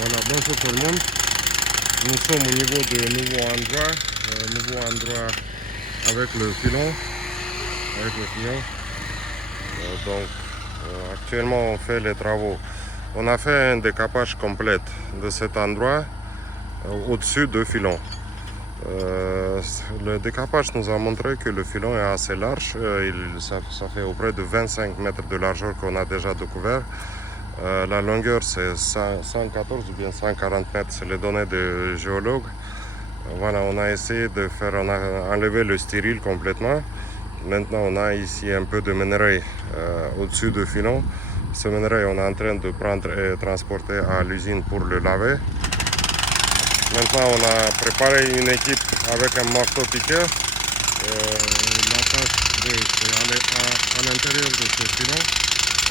Voilà, bonjour tout le monde. Nous sommes au niveau de nouveau endroit avec le filon. Actuellement on fait les travaux. On a fait un décapage complet de cet endroit au-dessus de filon. Le décapage nous a montré que le filon est assez large. Ça fait auprès de 25 mètres de largeur qu'on a déjà découvert. La longueur c'est 114 ou bien 140 mètres, c'est les données des géologues. Voilà, on a essayé de faire, on a enlevé le stérile complètement. Maintenant on a ici un peu de minerai au-dessus du filon. Ce minerai on est en train de prendre et transporter à l'usine pour le laver. Maintenant on a préparé une équipe avec un marteau-piqueur. La tâche c'est aller à l'intérieur de ce filon.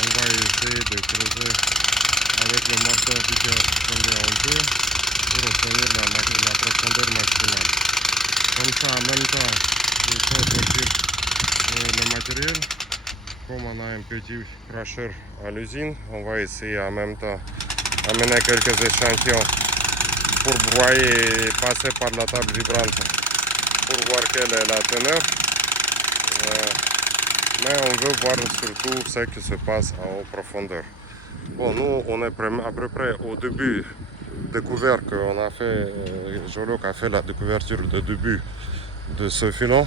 On va essayer de creuser avec le marteau-piqueur combien on peut pour obtenir la profondeur maximale. Comme ça, en même temps, il faut sortir le matériel. Comme on a un petit cracheur à l'usine, on va essayer en même temps d'amener quelques échantillons pour broyer et passer par la table vibrante pour voir quelle est la teneur. Mais on veut voir surtout ce qui se passe à haute profondeur. Bon, nous, on est à peu près au début découvert qu'on a fait, géologue a fait la découverture de début de ce filon.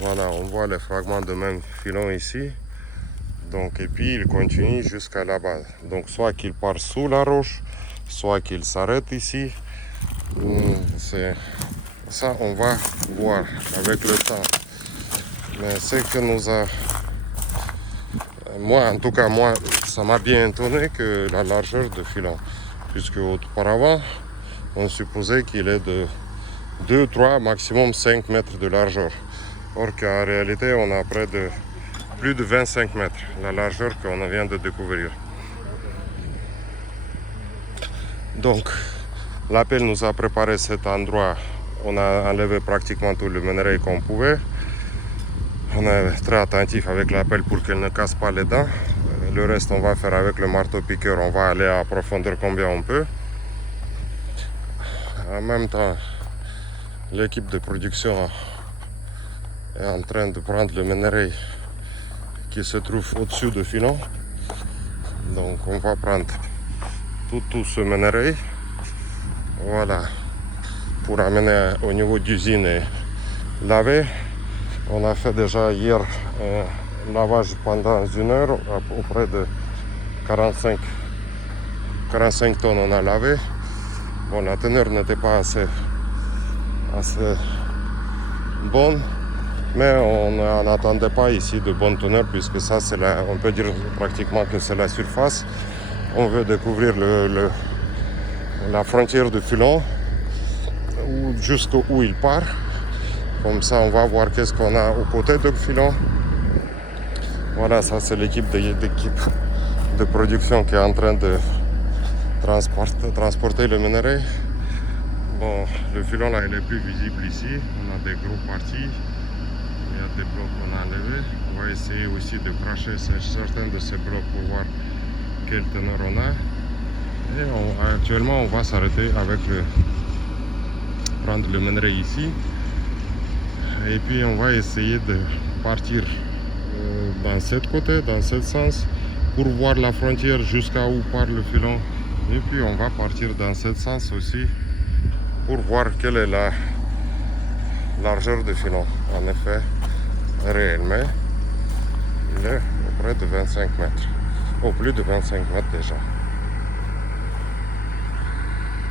Voilà, on voit les fragments de même filon ici. Donc, et puis il continue jusqu'à la base. Donc soit qu'il part sous la roche, soit qu'il s'arrête ici. C'est ça, on va voir avec le temps. Mais ce que nous a, moi en tout cas, moi, ça m'a bien étonné que la largeur de filon, puisque auparavant, on supposait qu'il est de 2, 3, maximum 5 mètres de largeur. Or qu'en réalité, on a près de plus de 25 mètres, la largeur qu'on vient de découvrir. Donc, l'appel nous a préparé cet endroit. On a enlevé pratiquement tout le minerai qu'on pouvait. On est très attentif avec l'appel pour qu'elle ne casse pas les dents. Le reste, on va faire avec le marteau-piqueur. On va aller à profondeur combien on peut. En même temps, l'équipe de production est en train de prendre le minerai qui se trouve au-dessus du filon. Donc on va prendre tout ce minerai, voilà, pour amener au niveau d'usine et laver. On a fait déjà hier un lavage pendant 1 heure, auprès de 45 tonnes on a lavé. Bon, la teneur n'était pas assez bonne, mais on n'attendait pas ici de bonne teneur, puisque ça c'est on peut dire pratiquement que c'est la surface. On veut découvrir la frontière du filon, jusqu'où il part. Comme ça on va voir qu'est-ce qu'on a aux côtés du filon. Voilà, ça c'est l'équipe de production qui est en train de transporter le minerai. Bon, le filon là il est plus visible ici. On a des gros parties. Il y a des blocs qu'on a enlevés. On va essayer aussi de cracher certains de ces blocs pour voir quelle teneur on a. Et actuellement, on va s'arrêter avec prendre le minerai ici. Et puis, on va essayer de partir dans ce côté, dans ce sens, pour voir la frontière jusqu'à où part le filon. Et puis, on va partir dans ce sens aussi pour voir quelle est la largeur du filon. En effet, réellement, il est auprès de 25 mètres, au plus de 25 mètres déjà.